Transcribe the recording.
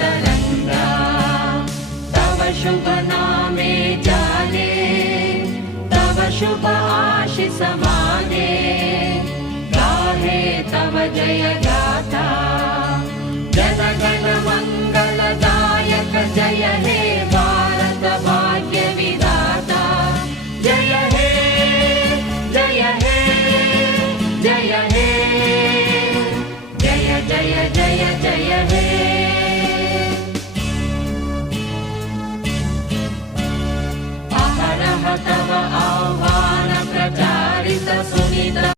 तरंगा तव शुभ नामे जाने तव शुभ आशीष माने गाहे तव जय गाथा जन गण मंगलदायक जय हे भारत भाग्य विधाता जय हे जय हे जय हे जय जय जय जय हे अहरह तव आह्वान प्रचारित सुनित